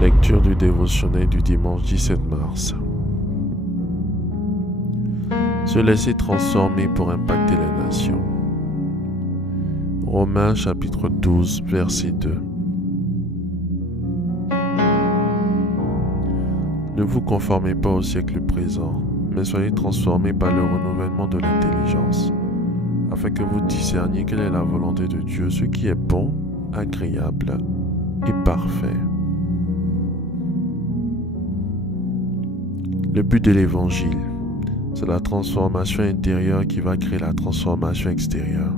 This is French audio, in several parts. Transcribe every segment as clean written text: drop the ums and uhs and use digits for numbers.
Lecture du dévotionnel du dimanche 17 mars. Se laisser transformer pour impacter les nations. Romains chapitre 12, verset 2. Ne vous conformez pas au siècle présent, mais soyez transformés par le renouvellement de l'intelligence, afin que vous discerniez quelle est la volonté de Dieu, ce qui est bon, agréable et parfait. Le but de l'évangile, c'est la transformation intérieure qui va créer la transformation extérieure.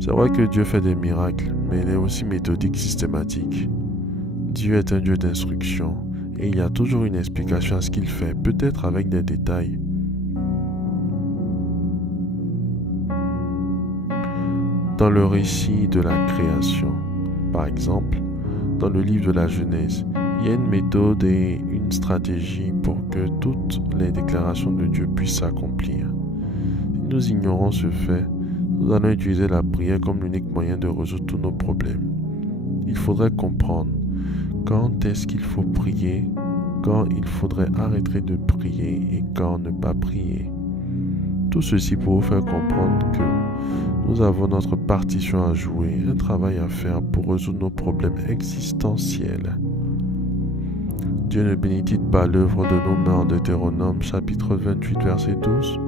C'est vrai que Dieu fait des miracles, mais il est aussi méthodique, systématique. Dieu est un Dieu d'instruction, et il y a toujours une explication à ce qu'il fait, peut-être avec des détails. Dans le récit de la création, par exemple, dans le livre de la Genèse, il y a une méthode et une stratégie pour que toutes les déclarations de Dieu puissent s'accomplir. Si nous ignorons ce fait, nous allons utiliser la prière comme l'unique moyen de résoudre tous nos problèmes. Il faudrait comprendre quand est-ce qu'il faut prier, quand il faudrait arrêter de prier et quand ne pas prier. Tout ceci pour vous faire comprendre que nous avons notre partition à jouer, un travail à faire pour résoudre nos problèmes existentiels. Dieu ne bénit pas l'œuvre de nos mains en Deutéronome chapitre 28 verset 12.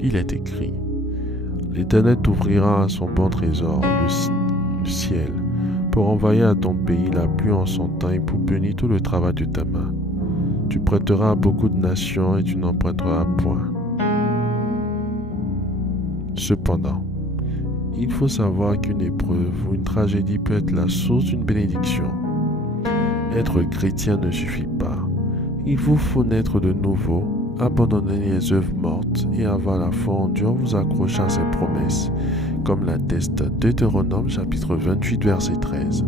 Il est écrit: L'Éternel t'ouvrira son bon trésor, le ciel, pour envoyer à ton pays la pluie en son temps et pour bénir tout le travail de ta main. Tu prêteras à beaucoup de nations et tu n'en prêteras point. Cependant, il faut savoir qu'une épreuve ou une tragédie peut être la source d'une bénédiction. Être chrétien ne suffit pas. Il vous faut naître de nouveau, abandonner les œuvres mortes et avoir la foi en Dieu en vous accrochant à ses promesses, comme l'atteste Deutéronome chapitre 28 verset 13.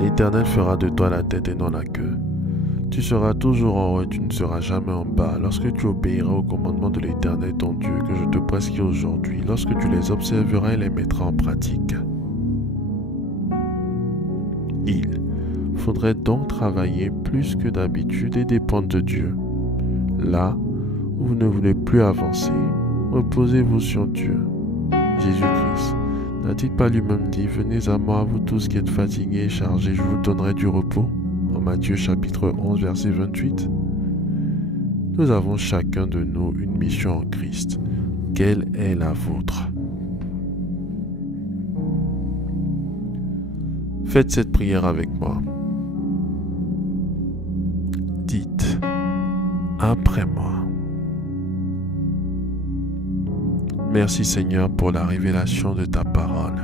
L'Éternel fera de toi la tête et non la queue. Tu seras toujours en haut et tu ne seras jamais en bas lorsque tu obéiras aux commandements de l'Éternel ton Dieu que je te prescris aujourd'hui, lorsque tu les observeras et les mettras en pratique. Il faudrait donc travailler plus que d'habitude et dépendre de Dieu. Là où vous ne voulez plus avancer, reposez-vous sur Dieu. Jésus-Christ n'a-t-il pas lui-même dit: Venez à moi, vous tous qui êtes fatigués et chargés, je vous donnerai du repos? En Matthieu chapitre 11 verset 28. Nous avons chacun de nous une mission en Christ. Quelle est la vôtre? Faites cette prière avec moi. Dites après moi: Merci Seigneur pour la révélation de ta parole.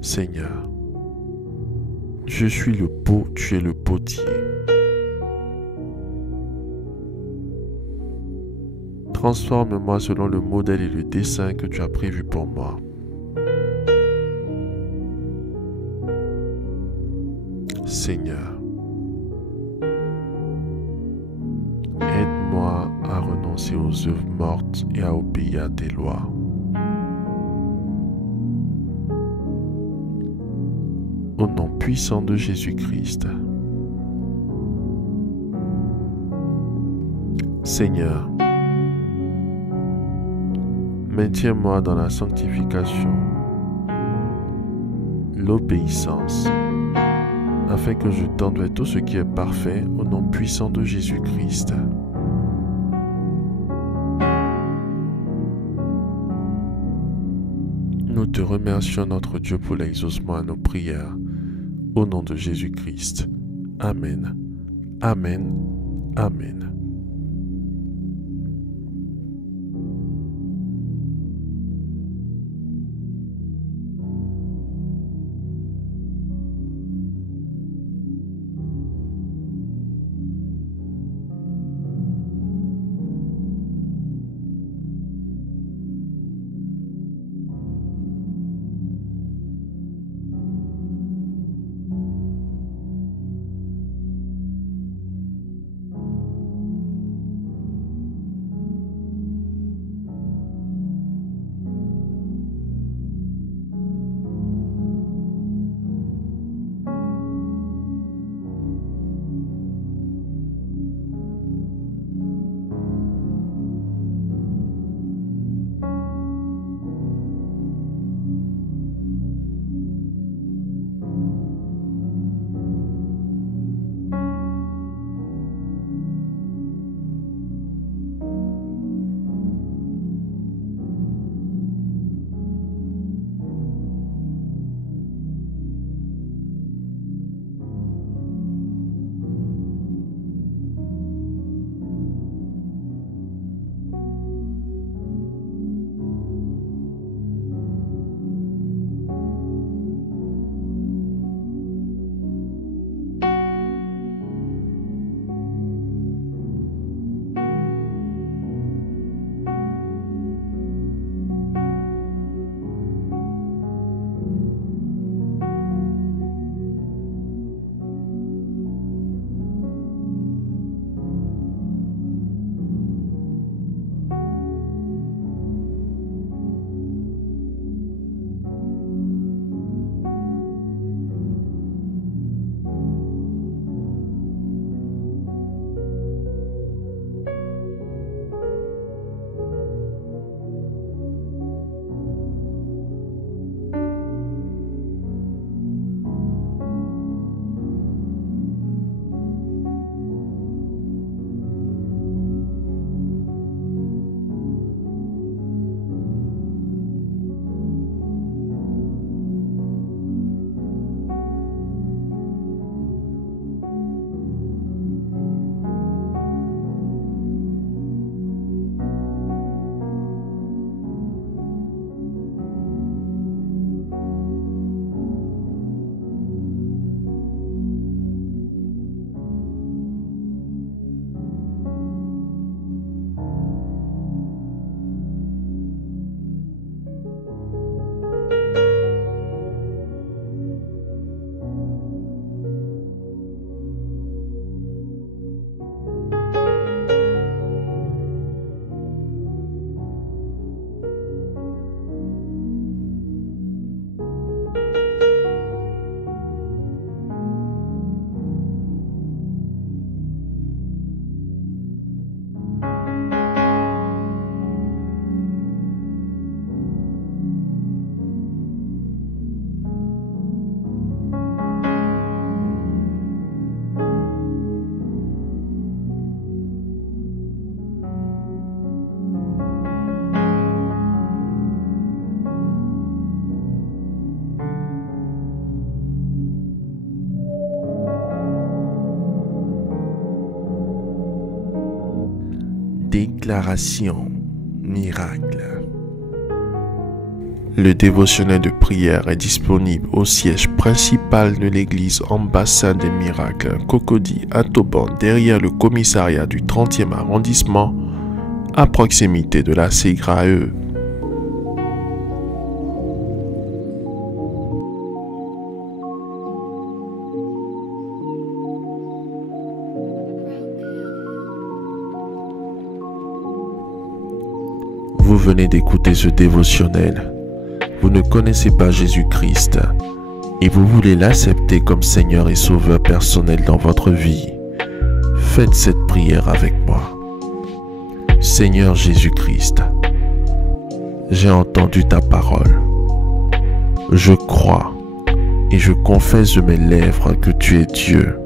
Seigneur, je suis le pot, tu es le potier. Transforme-moi selon le modèle et le dessein que tu as prévu pour moi. Seigneur, aide-moi à renoncer aux œuvres mortes et à obéir à tes lois. Au nom puissant de Jésus-Christ. Seigneur, maintiens-moi dans la sanctification, l'obéissance, afin que je tende vers tout ce qui est parfait au nom puissant de Jésus-Christ. Nous te remercions, notre Dieu, pour l'exaucement à nos prières. Au nom de Jésus-Christ. Amen. Amen. Amen. Déclaration miracle. Le dévotionnel de prière est disponible au siège principal de l'église Ambassade des Miracles, Cocody à Toban, derrière le commissariat du 30e arrondissement, à proximité de la SEGRAE. Vous venez d'écouter ce dévotionnel. Vous ne connaissez pas Jésus-Christ et vous voulez l'accepter comme Seigneur et Sauveur personnel dans votre vie. Faites cette prière avec moi. Seigneur Jésus-Christ, j'ai entendu ta parole. Je crois et je confesse de mes lèvres que tu es Dieu.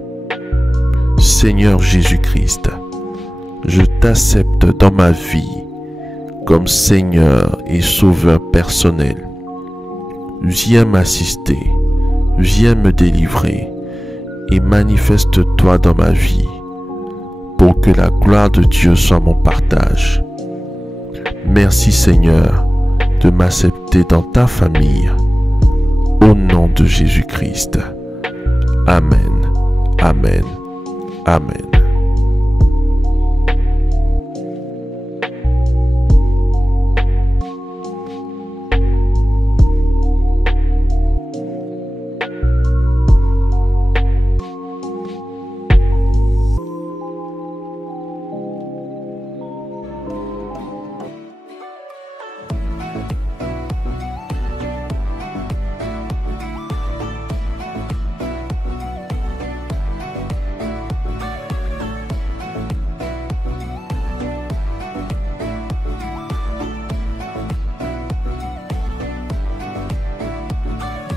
Seigneur Jésus-Christ, je t'accepte dans ma vie comme Seigneur et Sauveur personnel. Viens m'assister, viens me délivrer et manifeste-toi dans ma vie pour que la gloire de Dieu soit mon partage. Merci Seigneur de m'accepter dans ta famille. Au nom de Jésus-Christ. Amen, amen, amen.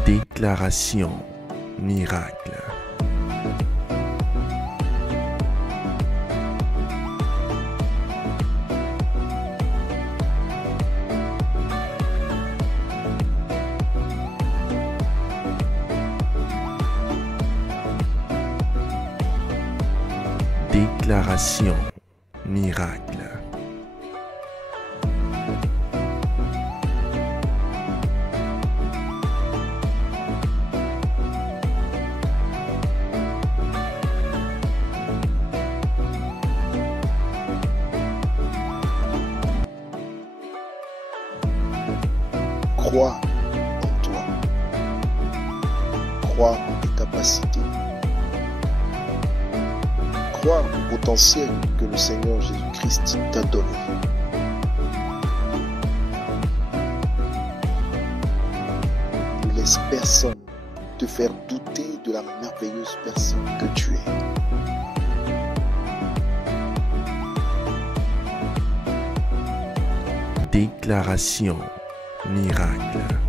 Déclaration miracle. Déclaration miracle. Crois en toi. Crois en tes capacités. Crois au potentiel que le Seigneur Jésus-Christ t'a donné. Ne laisse personne te faire douter de la merveilleuse personne que tu es. Déclaration miracle.